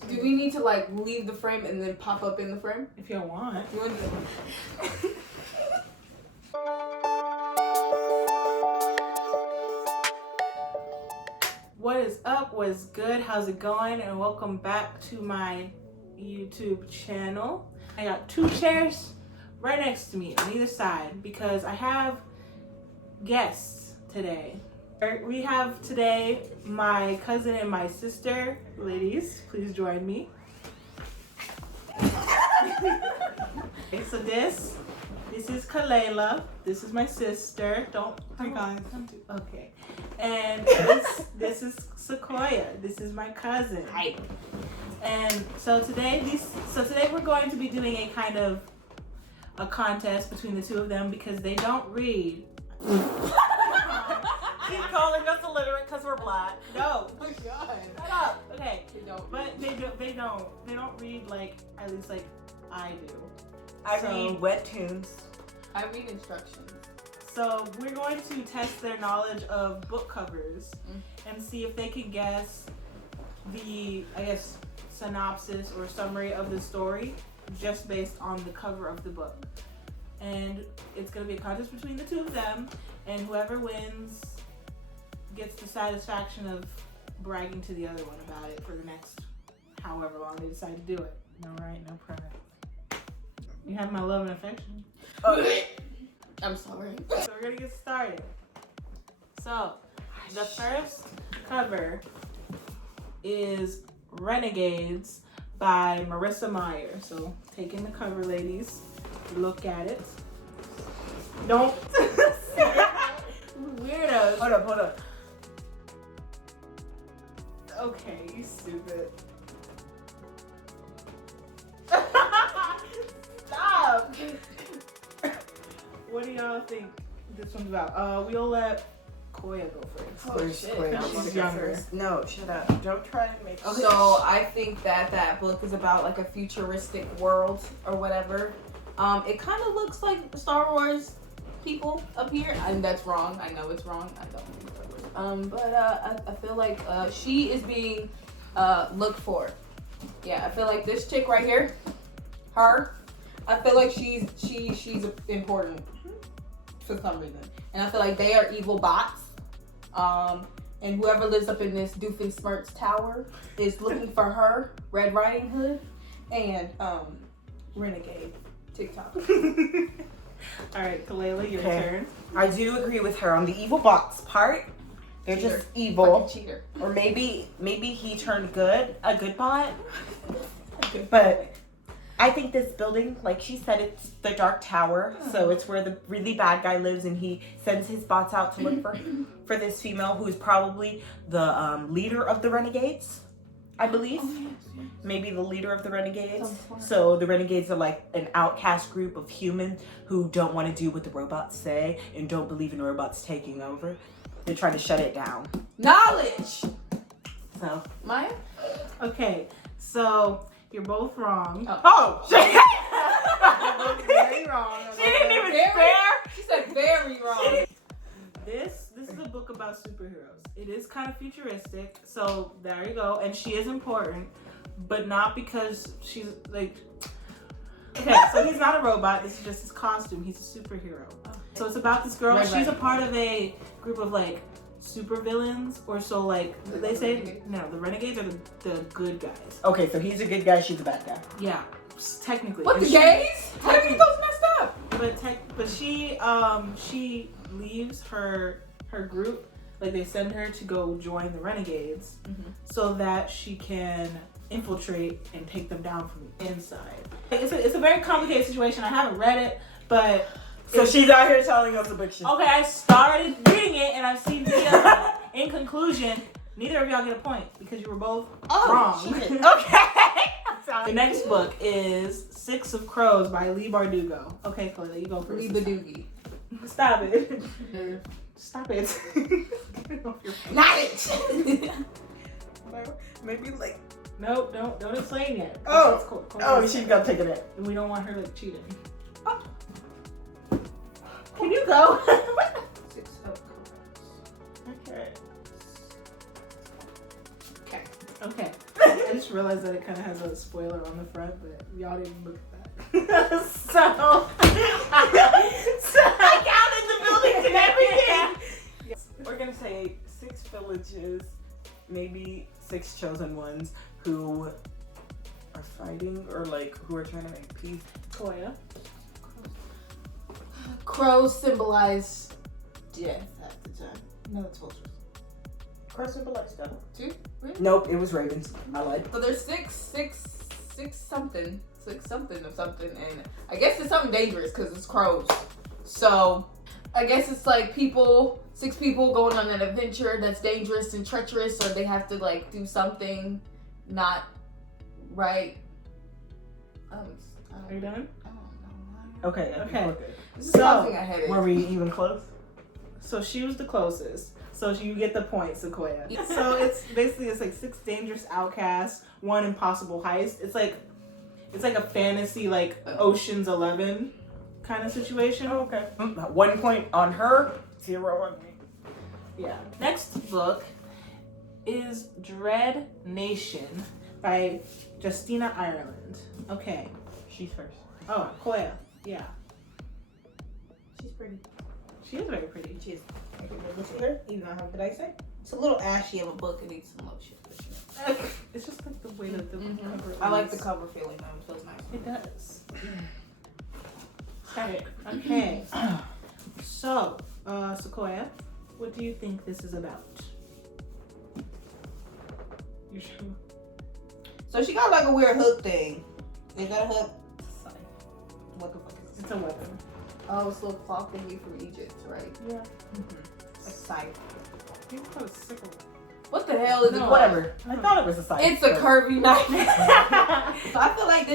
Do we need to like leave the frame and then pop up in the frame? If you want. You want to... What is up? What is good? How's it going? And welcome back to my YouTube channel. I got two chairs right next to me on either side because I have guests today. We have today my cousin and my sister. Ladies, please join me. Okay, so this is Kale'la. This is my sister. Hi guys. Okay. And this is Sequoia. This is my cousin. Hi. And so today we're going to be doing a kind of a contest between the two of them because they don't read. Keep calling us illiterate because we're black. No. Oh my god. Shut up. Okay. They don't. But they don't read like at least like I do. I read webtoons. I read instructions. So we're going to test their knowledge of book covers and see if they can guess the, I guess, synopsis or summary of the story just based on the cover of the book. And it's going to be a contest between the two of them, and whoever wins gets the satisfaction of bragging to the other one about it for the next however long they decide to do it. No right, no pride. You have my love and affection. I'm sorry. So we're gonna get started. So the first cover is Renegades by Marissa Meyer. So take in the cover, ladies. Look at it. Don't. Weirdos. Hold up. Okay, you stupid. Stop. What do y'all think this one's about? We'll let Koya go first. Oh, shit. She's younger. No, shut up. Don't try to make So I think that book is about like a futuristic world or whatever. It kind of looks like Star Wars people up here, and that's wrong. I know it's wrong. I don't think Star Wars. But I feel like she is being looked for. Yeah, I feel like this chick right here, her. I feel like she's important for some reason, and I feel like they are evil bots. And whoever lives up in this Doofenshmirtz tower is looking for her, Red Riding Hood, and Renegade TikTok. All right, Kale'la, your turn. I do agree with her on the evil bots part. They're Cheater. just evil. Fucking cheater. Or maybe he turned good, a good bot. But I think this building, like she said, it's the Dark Tower, so it's where the really bad guy lives, and he sends his bots out to look for this female who is probably the leader of the Renegades, I believe. Oh, yes. Maybe the leader of the Renegades. Sounds So the Renegades are like an outcast group of humans who don't want to do what the robots say and don't believe in robots taking over. They're trying to shut it down. Knowledge. So Maya. Okay, so you're both wrong. oh shit! You're both very wrong. She didn't even Very- spare. She said very wrong. This is a book about superheroes. It is kind of futuristic, so there you go. And she is important, but not because she's like. Okay, so he's not a robot. This is just his costume. He's a superhero. So it's about this girl. Right, She's right. a part of a group of like super villains, or so like they say. Renegades? No, the Renegades are the good guys. Okay, so he's a good guy. She's a bad guy. Yeah, technically. What, And the she- gays? How did you those messed up? But she leaves her group, like they send her to go join the Renegades so that she can infiltrate and take them down from the inside. It's a very complicated situation. I haven't read it, but So she's out here telling us a big shit. okay, I started reading it and I've seen videos. In conclusion, neither of y'all get a point because you were both wrong. Shit. Okay. The next book is Six of Crows by Lee Bardugo. Okay, Kale'la, you go first. Lee Badoogie. Stop it. Stop it. Get off your face. Knowledge. Maybe like. Nope, don't explain yet. Oh. That's cool. Oh, she's gonna take it. And we don't want her like cheating. Oh. Can you go? Six of Crows. Okay. Okay. Okay. just realized that it kind of has a spoiler on the front, but y'all didn't look at that. so I counted the buildings and everything. Yes. We're gonna say 6 villages, maybe 6 chosen ones who are fighting or like who are trying to make peace. Sequoia. Crows symbolize death at the time. No, it's vultures. Crows symbolize stuff. 2? Really? Nope, it was ravens. I lied. So there's six something of something, and I guess it's something dangerous because it's crows. So I guess it's like 6 people going on an adventure that's dangerous and treacherous, or they have to like do something not right. Are you done? I don't know. Okay. This is So, causing a headache. Were we even close? So she was the closest. So you get the point, Sequoia. So it's like 6 dangerous outcasts, 1 impossible heist. It's like a fantasy like Ocean's 11 kind of situation. Oh, okay. 1 point on her, 0 on me. Yeah. Next book is Dread Nation by Justina Ireland. Okay. She's first. Oh, Koya. Yeah. She's pretty. She is very pretty. She is. I can live with her, even though, how could I say? It's a little ashy of a book. It needs some lotion. It's just like the way that the cover I like is. the cover feeling though. It feels nice. It does. Okay. So, Sequoia, what do you think this is about? You sure? So she got like a weird hook thing. They got a hook. What the fuck is It's a weapon. Oh, it's a little claw thingy from Egypt, right? Yeah. A scythe. You call it a sickle. What the hell is it? Whatever. I thought it was a side. It's a curvy knife. So I feel like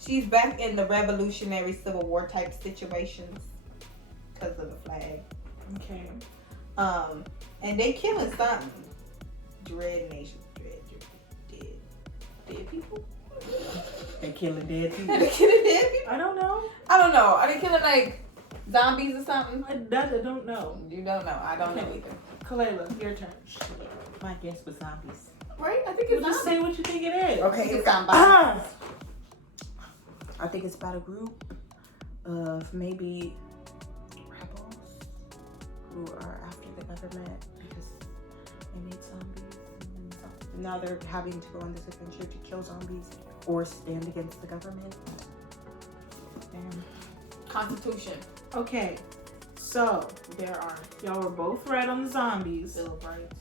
she's back in the Revolutionary Civil War type situations because of the flag. Okay. And they killing something. Dread Nation. Dead people? They killing dead people. Are they killing dead people? I don't know. I don't know. Are they killing like zombies or something? I don't know. You don't know. I don't know either. Kale'la, your turn. My guess was zombies. Right? I think Well, it's just say what you think it is. Okay. It's zombies. I think it's about a group of maybe rebels who are after the government because they made zombies. And now they're having to go on this adventure to kill zombies or stand against the government. And Constitution. Okay. So, y'all were both right on the zombies. Bill of Rights.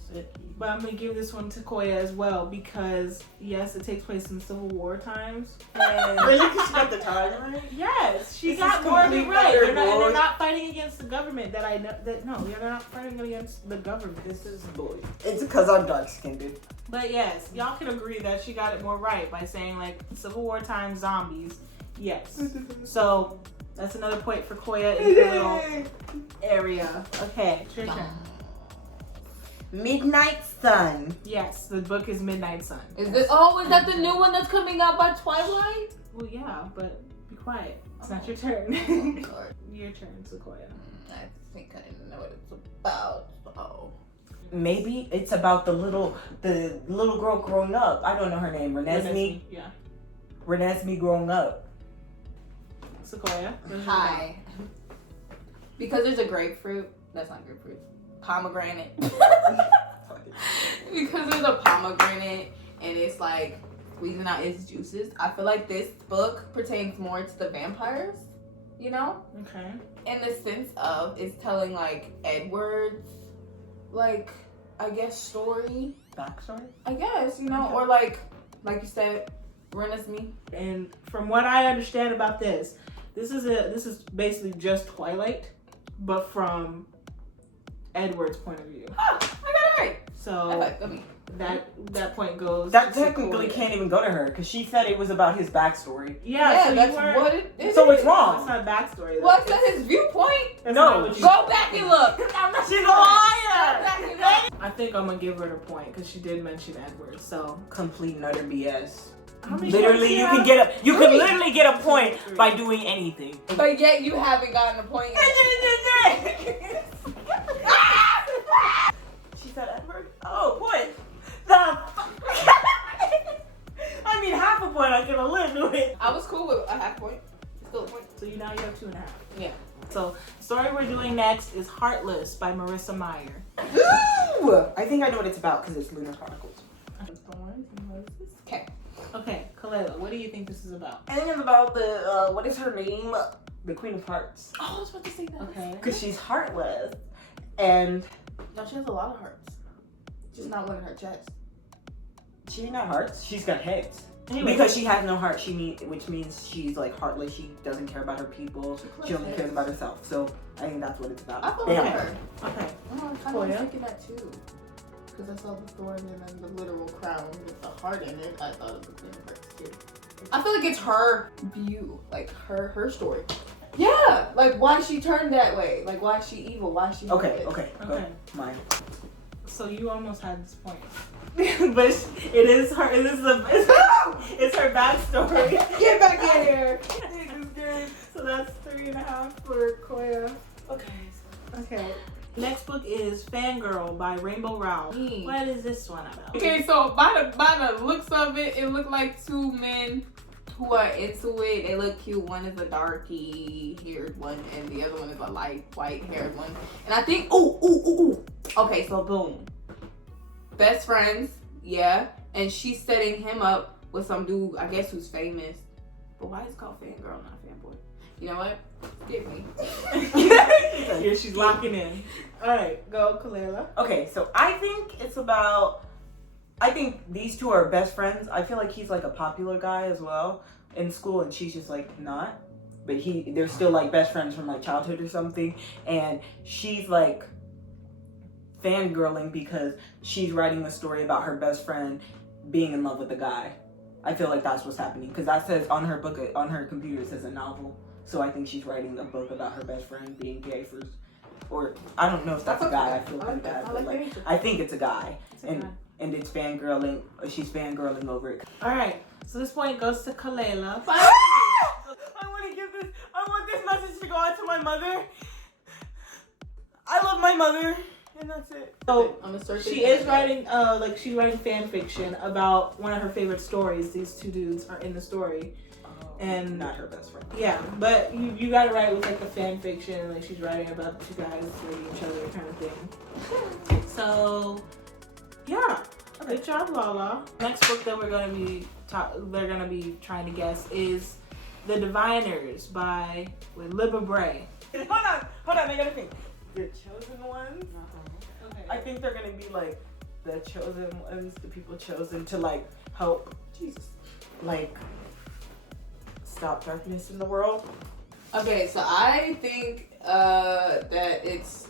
But I'm going to give this one to Koya as well because, yes, it takes place in Civil War times. And really? Because she got the time right? yes, she This got is more of it complete right. utter They're not bullshit. fighting against the government they're not fighting against the government. This is bullshit. It's because I'm dark skinned, dude. But yes, y'all can agree that she got it more right by saying like Civil War times zombies. Yes. So that's another point for Koya in her little area. Okay, it's your turn. Midnight Sun. Yes, the book is Midnight Sun. Is that the new one that's coming out by Twilight? Well, yeah, but be quiet. It's not your turn. Oh, God. Your turn, Sequoia. I think I know what it's about. Oh. Maybe it's about the little girl growing up. I don't know her name. Renesmee. Yeah. Renesmee growing up. Sequoia. Hi. Because there's a grapefruit. That's not grapefruit. Pomegranate. Because there's a pomegranate and it's like squeezing out its juices. I feel like this book pertains more to the vampires, you know? Okay. In the sense of it's telling like Edward's like I guess story. Backstory? I guess, you know, Okay. or like you said, Renesmee. And from what I understand about this is basically just Twilight, but from Edward's point of view. Oh, I got it right. So that point goes. That to technically Sequoia. can't even go to her because she said it was about his backstory. Yeah, so that's you weren't. what it is. So it's wrong. That's not backstory. Well, that's his viewpoint. That's No. not what you- Go back and look. She's a liar! Go back and look. I think I'm gonna give her the point because she did mention Edward. So Complete and utter BS. how many Literally, points do you have? can literally get a point by doing anything. But yet you haven't gotten a point yet. She said Edward? Oh, point. point, I could have lived with it. I was cool with a half point. Still a point. So now you have 2.5. Yeah. So the story we're doing next is Heartless by Marissa Meyer. Ooh! I think I know what it's about because it's Lunar Chronicles. Okay. Okay, Kale'la, what do you think this is about? I think it's about the, what is her name? The Queen of Hearts. Oh, I was about to say that. Okay. Because she's heartless. And No, she has a lot of hearts. Just not one in her chest. she ain't got hearts. She's got heads. Anyway. Because she has no heart, which means she's like heartless. She doesn't care about her people. She only cares about herself. So I think that's what it's about. I thought Bam. her. Okay. Oh, I kind of Sequoia? was thinking that too. Because I saw the thorn and then the literal crown with the heart in it. I thought of the Queen of Hearts too. I feel like it's her view, like her story. Yeah, like why she turned that way, like why she evil, why she Okay, good. okay. Okay. Mine. So you almost had this point. But it is her, it's her backstory. Get back in here. So that's 3.5 for Koya. Okay. Okay. Next book is Fangirl by Rainbow Rao. What is this one about? Okay, so by the looks of it, it looked like two men who are into it. They look cute. One is a darky haired one, and the other one is a light white haired one. And I think, ooh. Okay, so boom. Best friends, yeah. And she's setting him up with some dude, I guess, who's famous. But why is it called Fangirl, not Fanboy? You know what? Get me. Yeah, she's locking in. Alright, go Kale'la. Okay, so I think it's about. I think these two are best friends. I feel like he's like a popular guy as well in school, and she's just like not. But they're still like best friends from like childhood or something. And she's like fangirling because she's writing the story about her best friend being in love with the guy. I feel like that's what's happening because that says on her book, on her computer, it says a novel. So I think she's writing a book about her best friend being gay first. Or I don't know if that's a guy. I feel kind of bad, but like I think it's a guy. And it's fangirling. She's fangirling over it. Alright, so this point goes to Kale'la. I want this message to go out to my mother. I love my mother. And that's it. So I'm gonna start she is writing she's writing fan fiction about one of her favorite stories. These two dudes are in the story. And not her best friend. Yeah, but you got it right with like the fan fiction, like she's writing about the two guys dating each other kind of thing. So yeah, good job, Lala. Next book that they're gonna be trying to guess is The Diviners by Libba Bray. Hold on, I gotta think. The chosen ones? Okay. I think they're gonna be like the chosen ones, the people chosen to like help Jesus. Like stop darkness in the world. Okay, so I think that it's.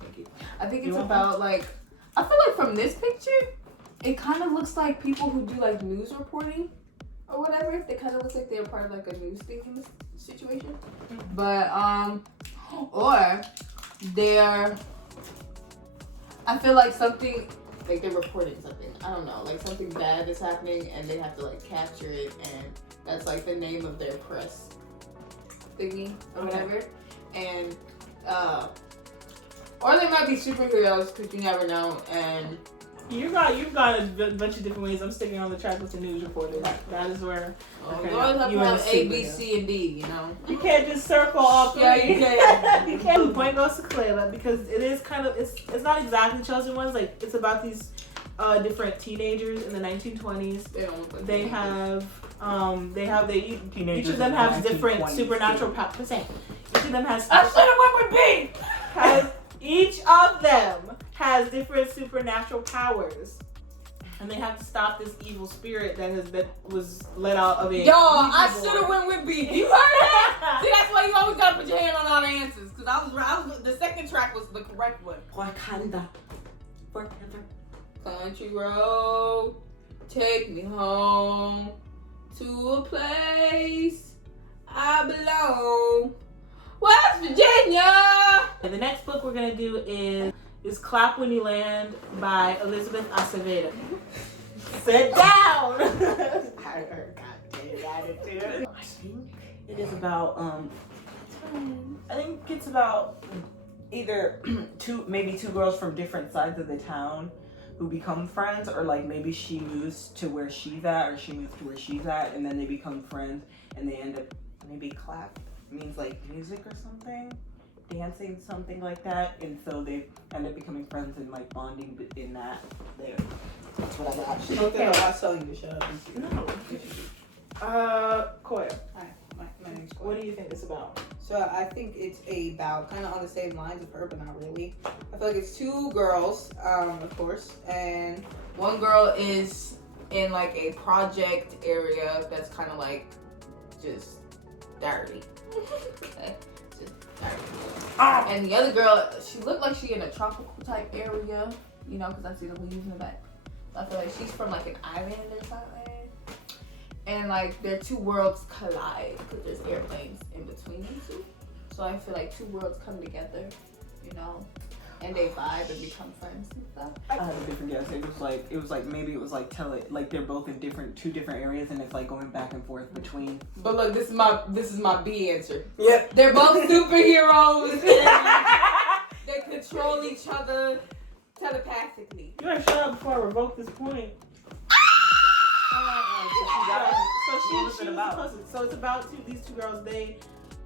Thank you. I think it's about like. I feel like from this picture, it kind of looks like people who do like news reporting or whatever. They kind of look like they're part of like a news thing in this situation. But or they're. I feel like something like they're reporting something. I don't know, like something bad is happening and they have to like capture it, and that's like the name of their press thingy or whatever. And or they might be superheroes because you never know. And you've got a bunch of different ways. I'm sticking on the track with the news reporter. That is where you always have to have A, B, C, and D. You know, you can't just circle all three. Yeah, you can. You can't. The point goes to Kale'la because it is kind of it's not exactly chosen ones. Like it's about these different teenagers in the 1920s. They don't look like they have Teenagers each of them has in the different 1920s supernatural too. powers. Each of them has. I should have went with B. Each of them has different supernatural powers, and they have to stop this evil spirit that was let out of it. Yo, I should have went with B. You heard that? See, that's why you always gotta put your hand on all the answers. Cause I was the second track was the correct one. Wakanda. Forever. Country road, take me home to a place I belong. West Virginia. And the next book we're gonna do is Clap When You Land by Elizabeth Acevedo. Sit down. I heard goddamn attitude. I think it is about I think it's about either two girls from different sides of the town who become friends, or like maybe she moves to where she's at, or she moves to where she's at, and then they become friends, and they end up maybe clap means like music or something, dancing, something like that, and so they end up becoming friends and like bonding in that there. That's what I got. Okay. I'll tell you to shut up. No. Koya, Hi, my name's Sequoia. what do you think it's about? So I think it's about kind of on the same lines of her, but not really. I feel like it's two girls, of course, and One girl is in like a project area that's kind of like just dirty. Okay, just dirty. And the other girl, she looked like she in a tropical type area, you know, because I see the leaves in the back. I feel like she's from like an island or something. And like their two worlds collide because there's airplanes in between them two. So I feel like two worlds come together, you know, and they vibe and become friends and stuff. I had a different guess. It was like maybe it was like like they're both in two different areas, and it's like going back and forth between. But look, this is my B answer. Yep. They're both superheroes. They control each other telepathically. You gotta shut up before I revoke this point. So it's about these two girls. They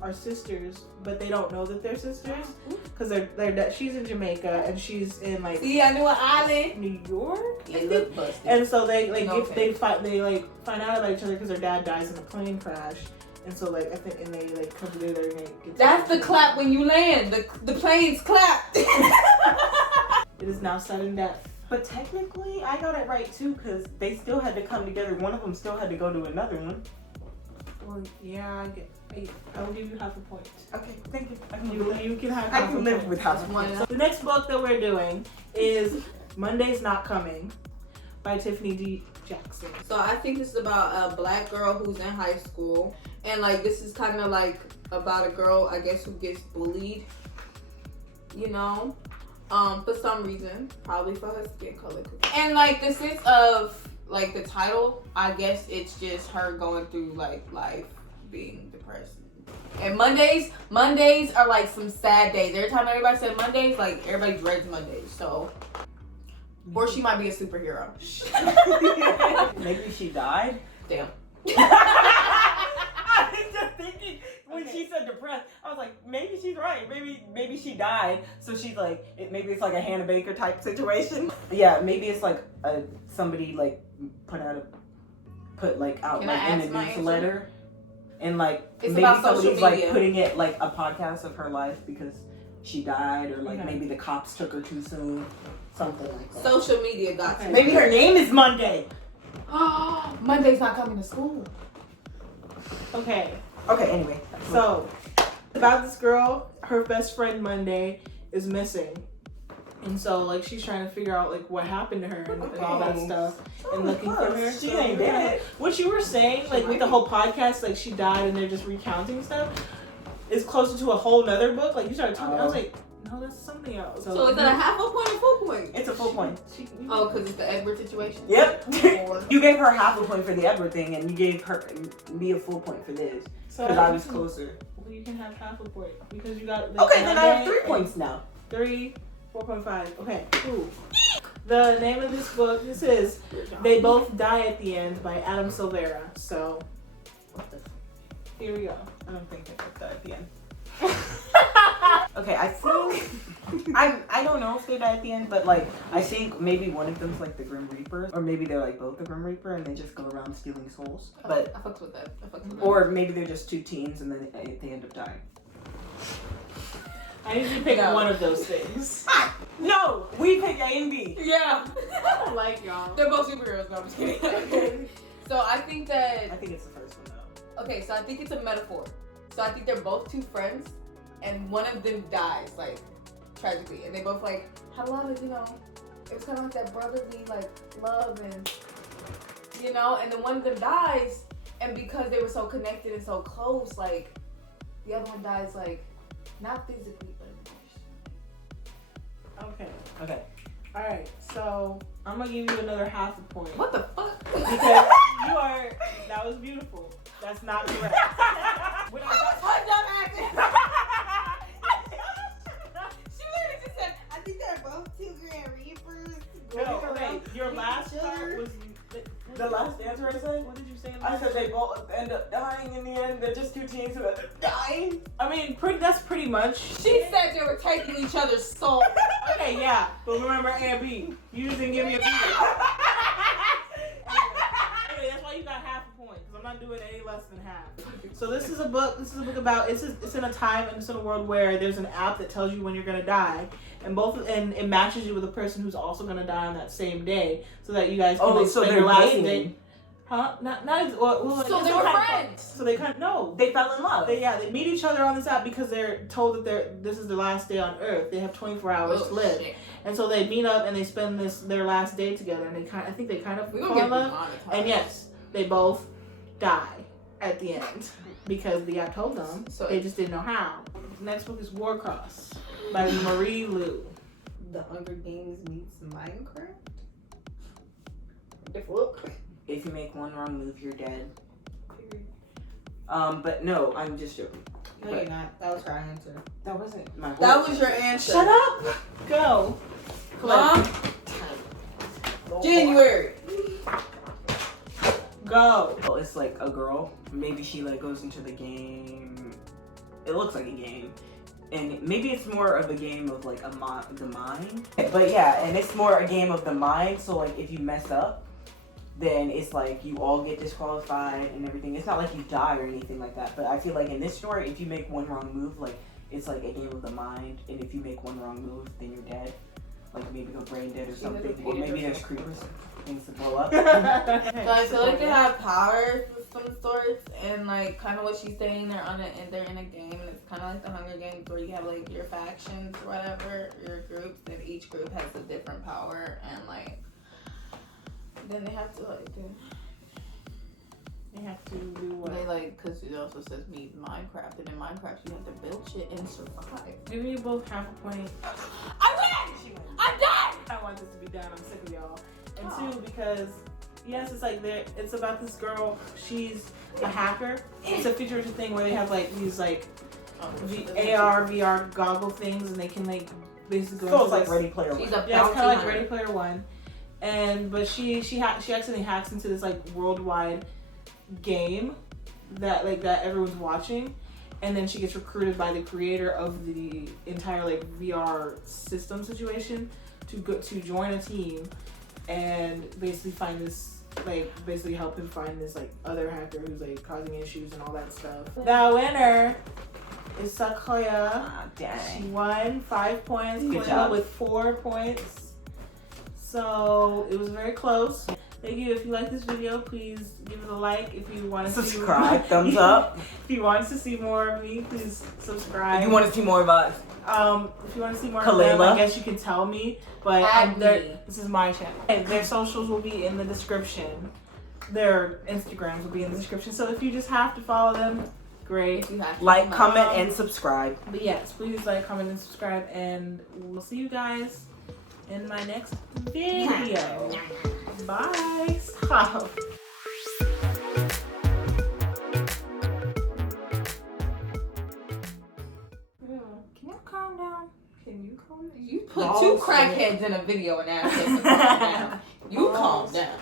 are sisters, but they don't know that they're sisters because she's in Jamaica and she's in like See, I knew an island. New York. They look busted. And so they like No, if they find out about each other because their dad dies in a plane crash, and so like I think and they like come together and they get That's the clap when you land. The planes clap. It is now sudden death. But technically, I got it right too, because they still had to come together. One of them still had to go to another one. Well, yeah, I will give you half a point. Okay, thank you. You can have. I half can a live point. with half one. So the next book that we're doing is Monday's Not Coming by Tiffany D. Jackson. So I think this is about a black girl who's in high school, and like this is kind of like about a girl, I guess, who gets bullied. You know. For some reason, probably for her skin color. And like the sense of like the title, I guess it's just her going through like life being depressed. And Mondays are like some sad days. Every time everybody said Mondays, like everybody dreads Mondays. So, or she might be a superhero. Maybe she died. Damn. I was just thinking when she said depressed, I was like, maybe she's right. Maybe she died. So she's like, maybe it's like a Hannah Baker type situation. Yeah, maybe it's like somebody like put out Can like I in ask a my newsletter, and like It's maybe about social somebody's like media. putting it like a podcast of her life because she died, or like Okay. maybe the cops took her too soon, something like that. Social media got you. Maybe her name is Monday. Monday's not coming to school. Okay, Okay, anyway. so about this girl, her best friend Monday is missing. And so like she's trying to figure out like what happened to her and all that stuff and looking for her. She So, ain't dead. What you were saying, like with the whole podcast, like she died and they're just recounting stuff, is closer to a whole nother book. Like you started talking, I was like, no, that's something else. So is that a half a point or full point? It's a full point. Oh, because it's the Edward situation? Yep. Or- You gave her half a point for the Edward thing, and you gave me a full point for this because I was closer. Well, you can have half a point because you got. Okay, then I have 3 points now. 3, 4.5. Okay. Ooh. The name of this book, this is They Both Die at the End by Adam Silvera. So, here we go. I don't think I put that at the end. Okay, I think I don't know if they die at the end, but like I think maybe one of them's like the Grim Reaper, or maybe they're like both the Grim Reaper and they just go around stealing souls. But I fucks with that. or maybe they're just two teens and then they end up dying. I usually pick No. one of those things. No, we pick A and B. Yeah. I like y'all. They're both superheroes. No, I'm just kidding. So I think that. I think it's the first one though. Okay, so I think it's a metaphor. So I think they're both two friends, and one of them dies, like, tragically. And they both, like, had a lot of, you know, it was kind of like that brotherly, like, love and, you know, and then one of them dies, and because they were so connected and so close, like, the other one dies, like, not physically, but emotionally. Okay. Okay. Alright, so I'm gonna give you another half a point. What the fuck? Because that was beautiful. That's not correct. When I got- Fucked up acting. She literally just said, I think they're both two Grand Reapers. No, okay. I said they both end up dying in the end. They're just two teams who end up dying. I mean, that's pretty much. She said they were taking each other's soul. Okay, yeah, but remember A and B. You just didn't give me a B. Anyway, that's why you got half a point, because I'm not doing any less than half. So this is a book. This is a book about. It's in a time and it's in a world where there's an app that tells you when you're gonna die, and it matches you with a person who's also gonna die on that same day, so that you guys can so spend they're your last dating. day. Huh? Not well, So they were friends. So they kind of no. They fell in love. They meet each other on this app because they're told that this is their last day on Earth. They have 24 hours to live, and so they meet up and they spend their last day together. And I think they kind of fall in love. And yes, they both die at the end because the app told them. So they just didn't know how. Next book is Warcross by Marie Lu. The Hunger Games meets Minecraft. If you make one wrong move, you're dead. But no, I'm just joking. No, you're not. That was her answer. That wasn't my whole That was your answer. Shut up. Go. January. Go. Well, it's like a girl. Maybe she like goes into the game. It looks like a game. And maybe it's more of a game of like the mind. But yeah, and it's more a game of the mind. So like if you mess up, then it's like you all get disqualified and everything. It's not like you die or anything like that. But I feel like in this story, if you make one wrong move, like it's like a game of the mind. And if you make one wrong move, then you're dead. Like maybe go brain dead or something. Or maybe there's creepers, things to blow up. So I feel like they have powers of some sorts, and like kind of what she's saying, they're in a game, and it's kind of like the Hunger Games where you have like your factions, or whatever, your groups, and each group has a different power, and like then they have to like They have to do what? they like, because it also says meet Minecraft, and in Minecraft you have to build shit and survive. Give you both half a point. I win! I'm done! I want this to be done. I'm sick of y'all. And two, because yes, it's like it's about this girl. She's a hacker. It's a futuristic thing where they have like these like AR, VR goggle things, and they can like basically go. So it's like Ready Player One. She's a yeah, it's kind of like hunter. Ready Player One. But she accidentally hacks into this like worldwide game that everyone's watching, and then she gets recruited by the creator of the entire like VR system situation to join a team and basically find this help him find this like other hacker who's like causing issues and all that stuff. The winner is Sequoia. She won 5 points. Good Kale'la job. with 4 points. So it was very close. Thank you. If you like this video, please give it a like. If you want to Subscribe, thumbs up. If you want to see more of me, please subscribe. If you want to see more of us. If you want to see more of Kale'la. them, I guess you can tell me. But Add me. this is my channel. And their socials will be in the description. Their Instagrams will be in the description. So if you just have to follow them, great. You have to Like, know. comment, and subscribe. But yes, please like, comment, and subscribe. And we'll see you guys in my next video. Bye. Stop. Can you calm down? Can you calm down? You put two crackheads in a video and asked us to calm down. You calm down.